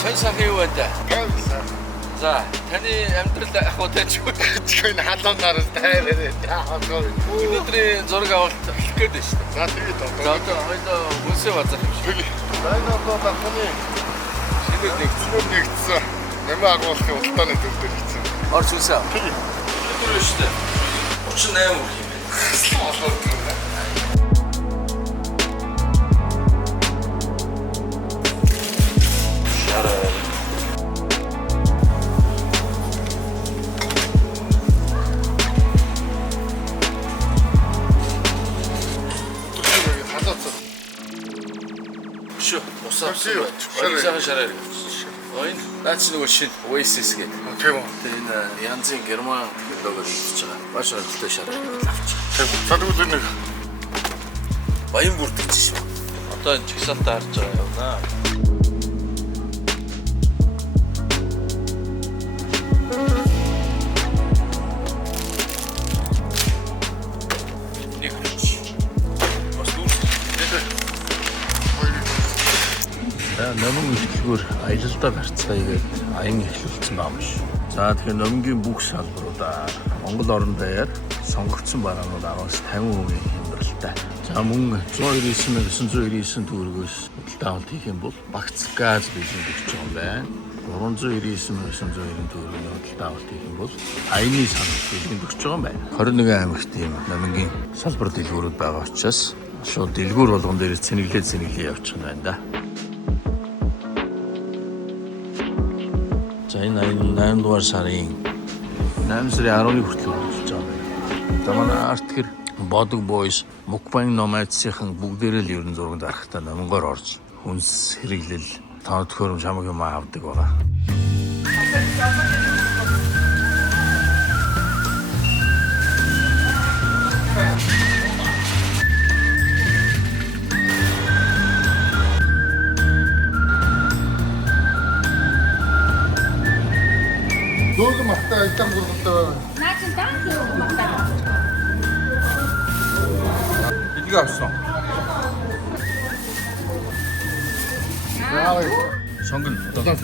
Цанцах юу байна да? Ганцаа. За, таны амьдрал ахуйтай ч юу? Чихэн халуун нараас тайраа. Яагаад Өнөөдрийн зураг авалт эхлэх гээд байна шүү дээ. за тэгээд За одоо хоёул хүнсээ базар юм шиг. байна одоо багны Шинээр нэгдсэн. Нэмээ агуулгын удалдааны төв дээр хийсэн. орж хүнсээ. Өнөөдөр шүү дээ. 38 хүрэх юм байна. Шараа. Шүү. Усаа. Шараа шараа. Ой, наач нөгөө шин Oasis гэдэг. Тийм үү. Энэ янзын герман логод хийж байгаа. Баш хөлтэй шараа авчих. Тийм. Садгүй нэг Баян бүрдэж шүү. Одоо энэ чагсаалтаа харж байгаа явнаа. Номын ихлгүүр аялалдаа гарцгаая гээд аян эхлүүлсэн байгаа юм шүү. За тэгэхээр номынгийн бүх салбаруудаар Монгол орон даяар сонгогдсон бараанууд 10-50% хямралтай. За мөн 199,999 төгрөгөөс худалдаа авалт хийх юм бол багц газ бэлэн өгч байгаа юм байна. 399,990 төгрөгийн худалдаа авалт хийх юм бол аяны санал бэлэн өгч байгаа юм байна. 21 аймагт ийм номынгийн салбар дэлгүүрүүд байгаа учраас шууд дэлгүүр болгон дээр цэнэглээ явчих юм байна да. За энэ 8 дугаар сарын 8 сарын 10-ны хүртэл болж байгаа байна. За манай арт гэр Бодог Boys Mukbang Nomads-ийн бүгдээрээ л ерөн зурганд арахтаа номгоор орж хүнс хэрэглэл тоо төхөөрөмж хамаг юм авдаг байгаа. зөөлөн махтай аялан гурвантай байна. Наач даан хийх махтай. Эдгээр авсан. Яа. Сонгон Одоо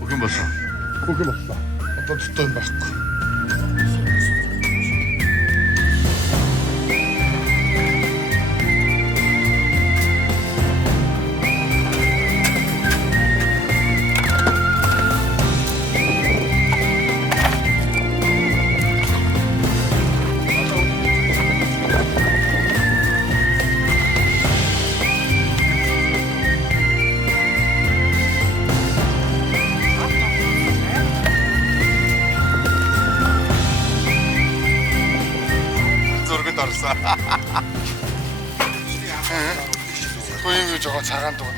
бүх юм болсон. бүх юм боллоо. Одоо дутуу юм байхгүй. Хөөе гэж байгаа цагаан дуу.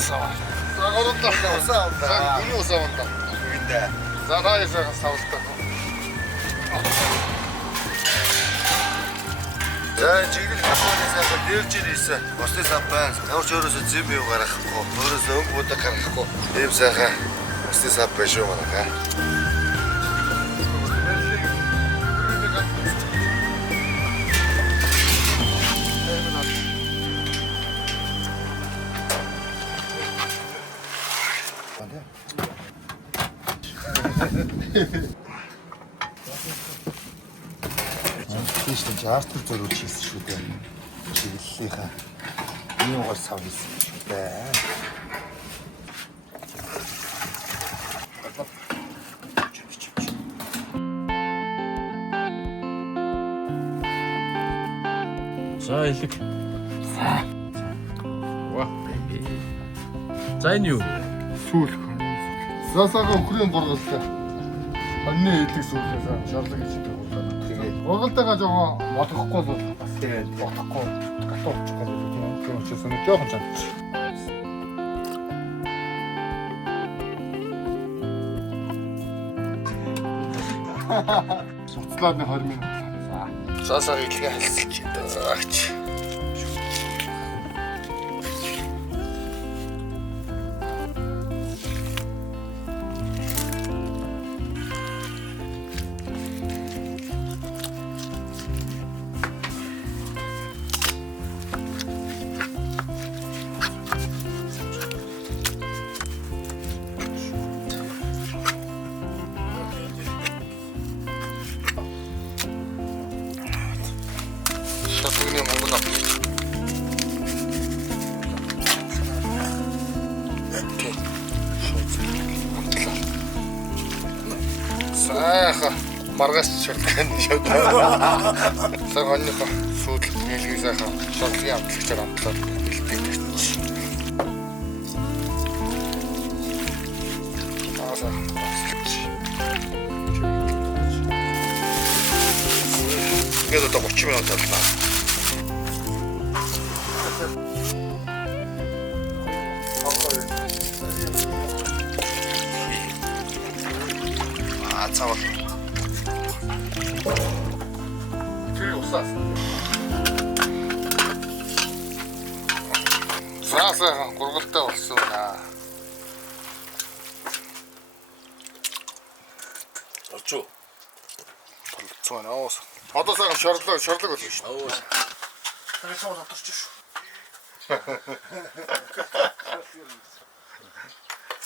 Сава. Загородоо усаа унтаа. Үний усаа унтаа. Үндэ. За нааясаа савлтаа. За жигэл компаниас дээрж ирсэн. Босны сав байна. Тавч өөрөөсөө зэм юу гаргахгүй. Өөрөөсөө өнгө будаа гаргахгүй. Ийм сайхан босны сав байна шүү манай. Тийш ч артер зориулж хийсэн шүү дээ. Чиглэлийнхаа ийм гол сав хийсэн шүү дээ. За элэг. Ваа. За энэ юу? Сүүл. Засаага өхрийн гургалтай. Онны хэлийг сүүлээс шарлаг гэж хэлдэг. Ургалтайгаа жоо бодохгүй бол бас тэгээд бодохгүй гатуу очих гэдэг юм. Тийм учраас нэг жоохон чадчих. Суцлаад 20 минут. За. Засаага илгээ хэлсэж дээ. Заагч. Монгол ав. Сайхан маргаас шүрдгэн шүрдгэн. Сайхан онныхоо сүйд хэлгийг сайхан шотлын амтлагчаар амтлаад хэлдэг гэж. Ааса. Ингээд одоо 30 минут талнаа. Цавал. Тэр усаас. Саасан гургалтай болсон аа. Орчуу. Болцоо наос. Одоо сайхан шорлог болсон шүү. Оо. Тэр сууд атарч шүү.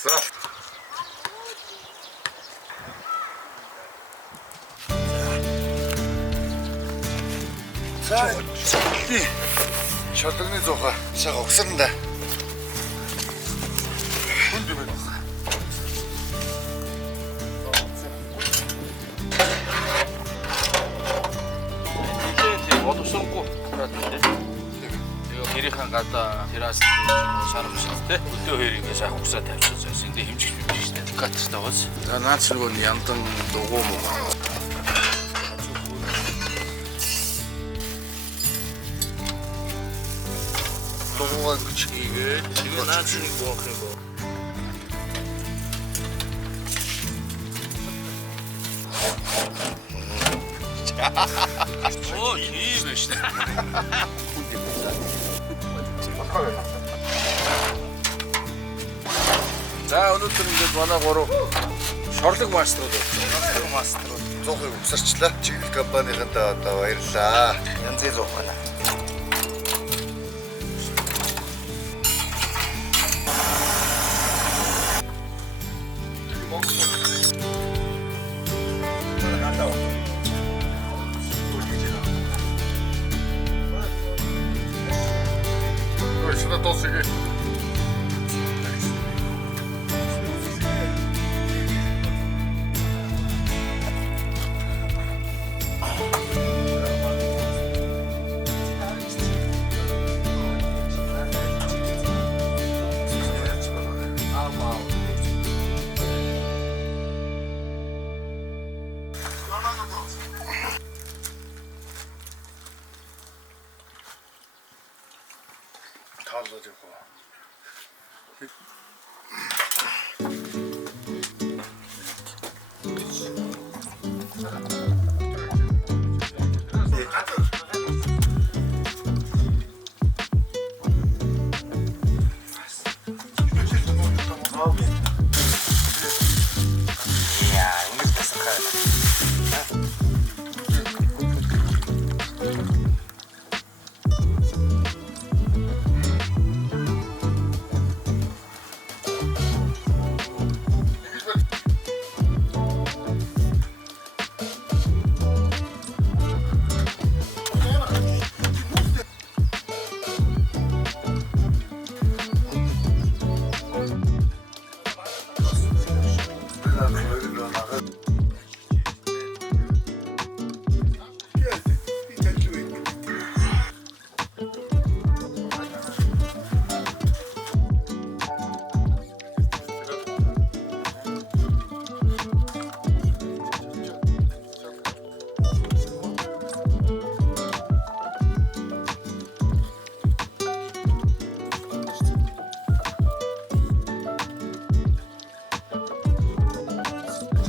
За. За. Шорлогны зуухаа сайхан угсарна. Хүн дэмэл байна. Боловсронгүй хараад байна. Тэгээ гэрийнхэн гадаа террас шармшил те. Өдөө хоёр ингэ сайхан угсаа тавьчихсан байсан. Эндээ хэмжиж биш те. Катертай гоос. За наач нөгөө яндан дугуй муу. Дугуйгаа гэж ийгээд тэгээ наач нэг боох юм боо. Оо, ийм биш. За өнөөдөр ингээд манай гурав шорлог маструуд байна. Шорлог маструуд 100% угсарчлаа. Чиглэл компанийнхандаа одоо баярлаа. янзын зов байна. Сюда толстый. Тааллаж явах.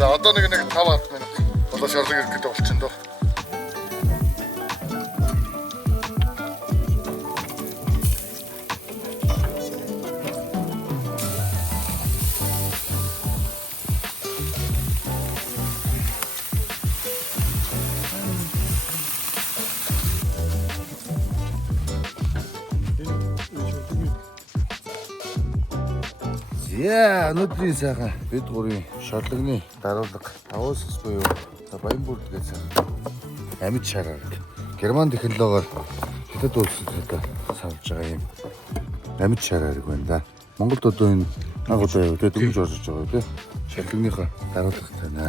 За одоо нэг 5-10 минут болоо шорлог ирэх гэдэг болчихно доо. Яа, өнөөдрийн сайхан бид гурийн шорлогны даруулга Авоосс буюу Баянбүрд гэсэн амьд шараар Герман технологиор Хятад улсад одоо савж байгаа юм амьд шараарэг байна да. Монголд одоо энэ агуу заяа тэгээ дөнгөж орж байгаа тий. Шалгныхаа дараалах тань.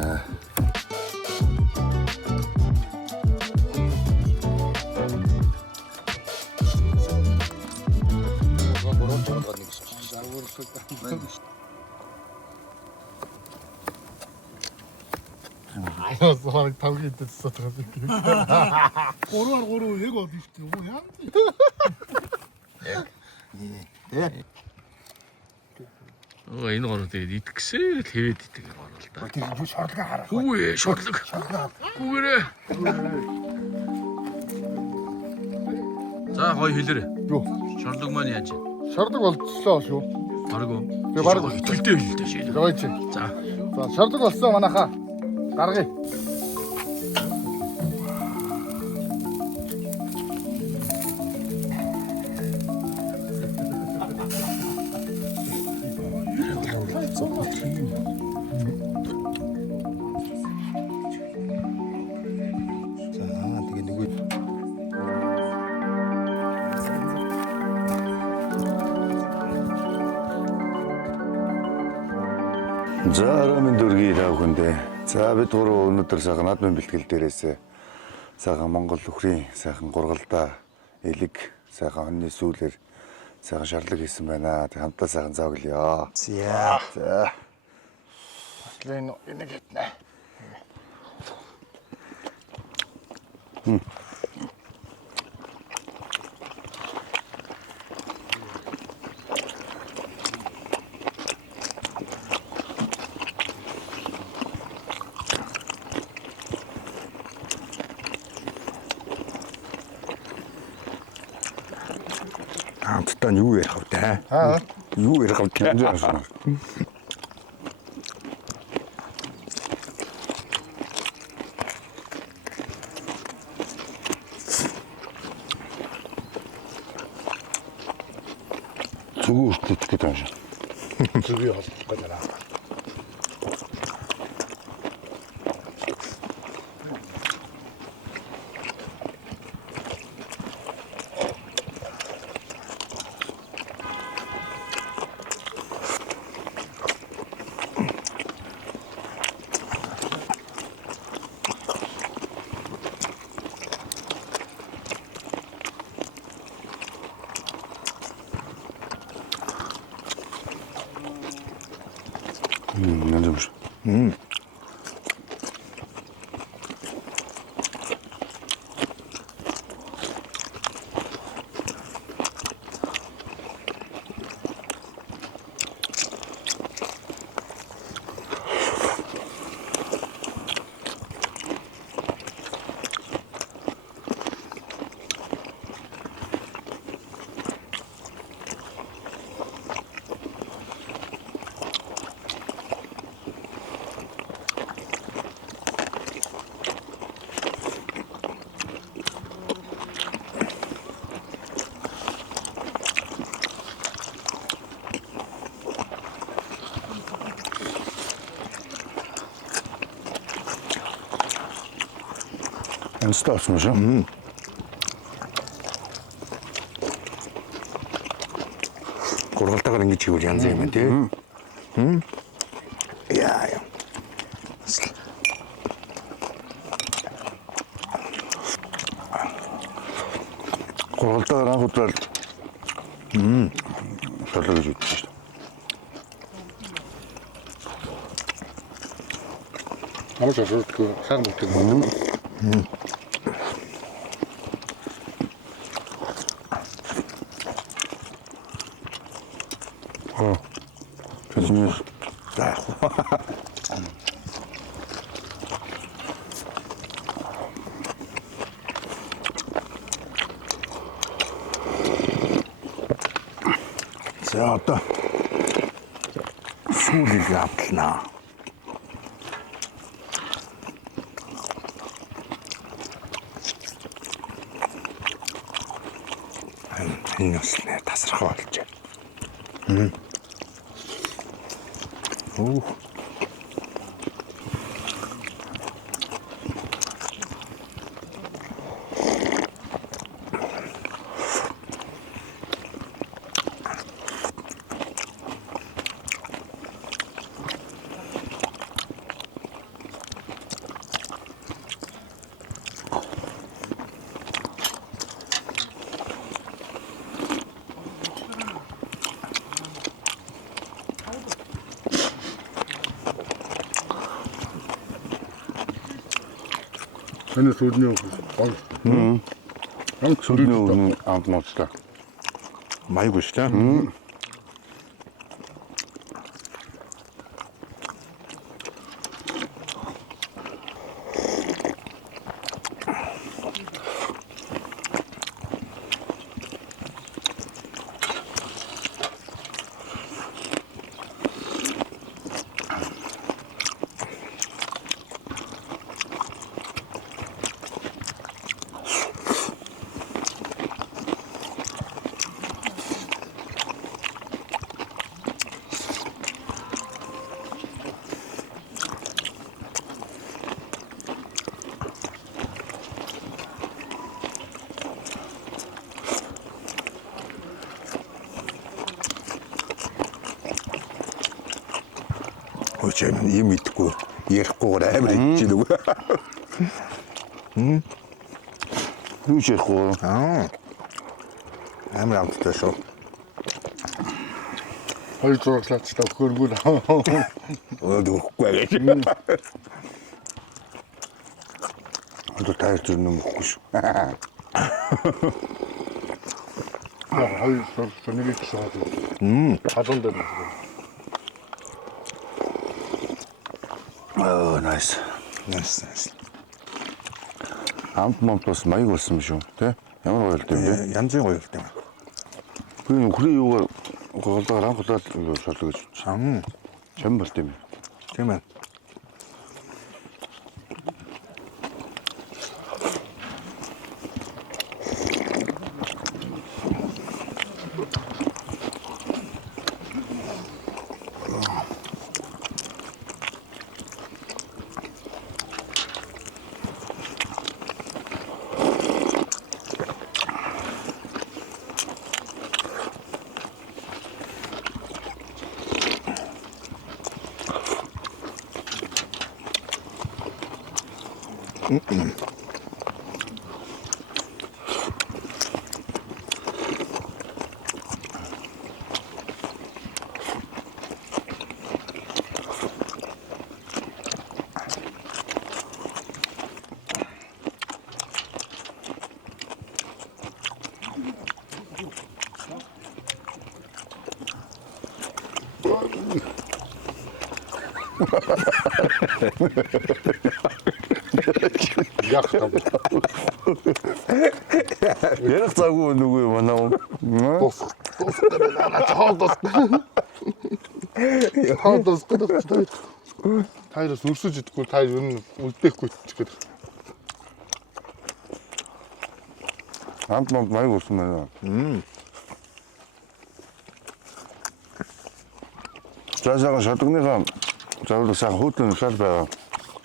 Аяа сарыг тавгийн дэс сатгаад юм. 3-3 яг од ихтэй юу яа. Энэ гоо тэгээд идэх гэсээр л хэвээд идэх юм байна л да. Тэр юу шорлого харах. Үгүй шорлог. Гүүгээрээ. За гоё хэлээрэй. Юу? Шорлог маань яаж? Шорлого болчихлоо шүү. Бараг уу? Тэгээ бараг хитэлтэй хэлдэ шээ. гоё чи. За. За шорлого болсон манайхаа. Гаргая. За арамын дөргийг авах хүндээ. За бид гурав өнөөдөр сайхан надмын бэлтгэл дээрээс сайхан Монгол өхрийн сайхан гургалдаа элэг сайхан хоньны сүүлэр сайхан шарлаг хийсэн байна. Тэг хамтдаа сайхан зааглая. За. За. Лэн энийг хитнэ. Хамтдаа юу ярих вэ? Аа. Юу ярих вэ гэж байна. Зүгүүр тэтгэж байгаа шээ. Зүгий холбох гэж байна. Нэмж. Энэстэй болсон шүү. Гургалтаагаар ингэж хийвэл янз юм тий. Яа. Гургалтаагаар анх удаа шорлог гэж үзсэн шүү. Ямар шорлого сайн бүтээг байна. Тэсмээс. За. За одоо сүүлийг автлаа. Энэ өснө тасрах болж байна. Таны сүүлний гол. Сүүлийн өвгөн амт ноцтой. Маяг шүү дээ. Өчигдөр юм идэхгүй ярихгүй амар идэж байгаа. Юу ч ярихгүй. Амар амттай шүү. Хоёр зураглаачтай өгөхөргүй. Өдөрхгүй гэж. Одоо таар зүрх нөмөхгүй шүү. Хоёр зураглаачтай нэг их шууд. Халуун дээр байна. Oh, nice. Nice. Амт момт бас маяг болсон юм шүү, тий? Ямар гоё л дээ юм бэ? Янзын гоё л дээ. Би нөхрийн юугаар голдоор анхуулаад шалгаж чам болт юм. Тийм ээ. Яг тав. Ярих цаггүй нүгөө манаа. Хоолдос. Тайрас үрсэж идэхгүй, тайр ер нь үлдээхгүй ч гэдэг. Амт момт маяг болсон байна. Зазаага шатгныхаа заавал сайн хөтөн шал байгаа.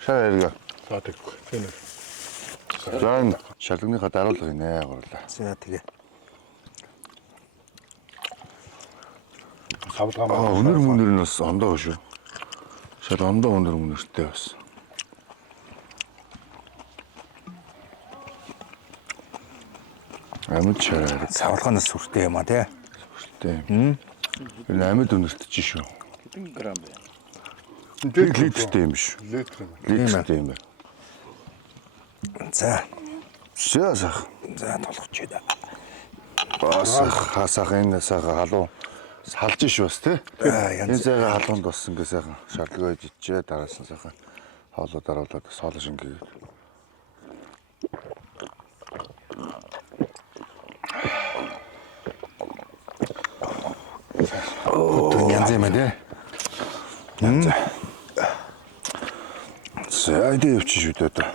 Шаа ярига. Саадаг. Тийм ээ. Зан шалгныхаа даруулга инээ гурлаа. За тэгээ. Савлгаа Өнөр мөнөр нь бас ондоо шүү. Шал ондоо өнөр мөнөртэй бас. Амьд шараа. Савлгаанаас сүртэй юм а тий. Сүртэй. Энэ амьд өнөртөж шүү. Хэдэн грамм бэ? Литртэй юм биш. Литртэй юм байна. За. Шаасах. За толгоч ээ. Бас хасах энэ сайхан халуун салж иш бас тий. Энэ сайхан халуунд бас ингээ сайхан шалгаа ижижээ дараасан сайхан хоолоо даруулаад сооло шингээд. Өтөн янз юм тий. За. За идэ явчих шүү дээ.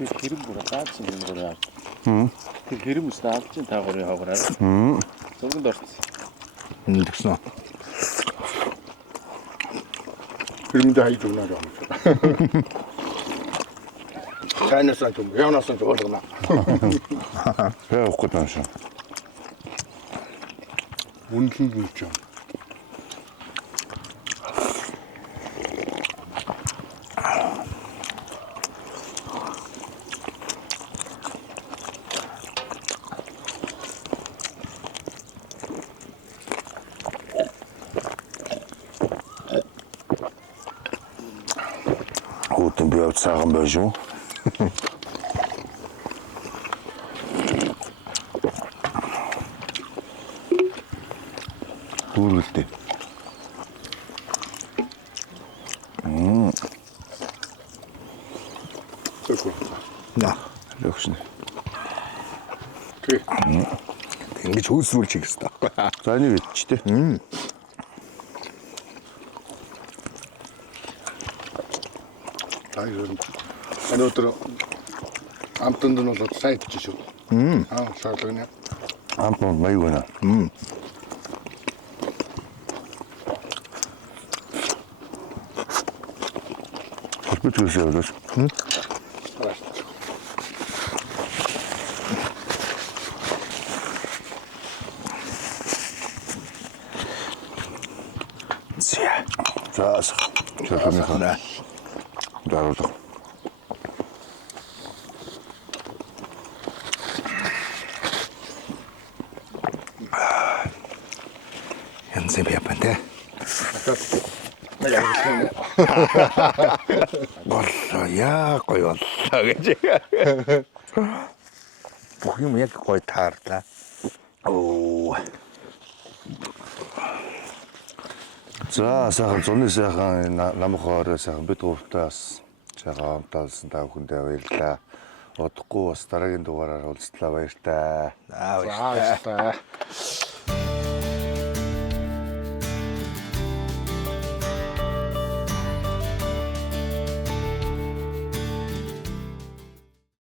Тэр хэрэм бүр даацсан юм байна. Тэр хэрэм үст авч ин таагуурын хавраа. Зурганд орсон. Тэгсэн. Хэрмэндээ хайж өгнө аа. Сайнасан юм. Яанасан ч болгоно. Яах гээд байна шүү. Үнэлэн гүйж юм. Хүүтэн би явж саахан байж юу? Бүргэлтэй. На. Лөгшнө. Тэг. Ингэж хөөсрүүлж хийх хэрэгтэй байхгүй. За нэг идчихтэй. Та юу юм. Өнөөдөр амтанд нь бол сайн идчих шүү. Шаардлагын. Амт маяг байна. Холбож өгөөс. За. Чөлөөний хана. Даруулах. Янзын бяпантай. Боллоо яа гоё боллоо гэж. Бүх юм яг гоё таарлаа. Оо. За сайхан зуны сайхан намх хоороо сайхан бид гуравтаас сайхан амтаалсан та бүхэндээ баярлалаа. Удахгүй бас дараагийн дугаараар уулзтлаа баяртай. Аа баярлалаа. За баярлалаа.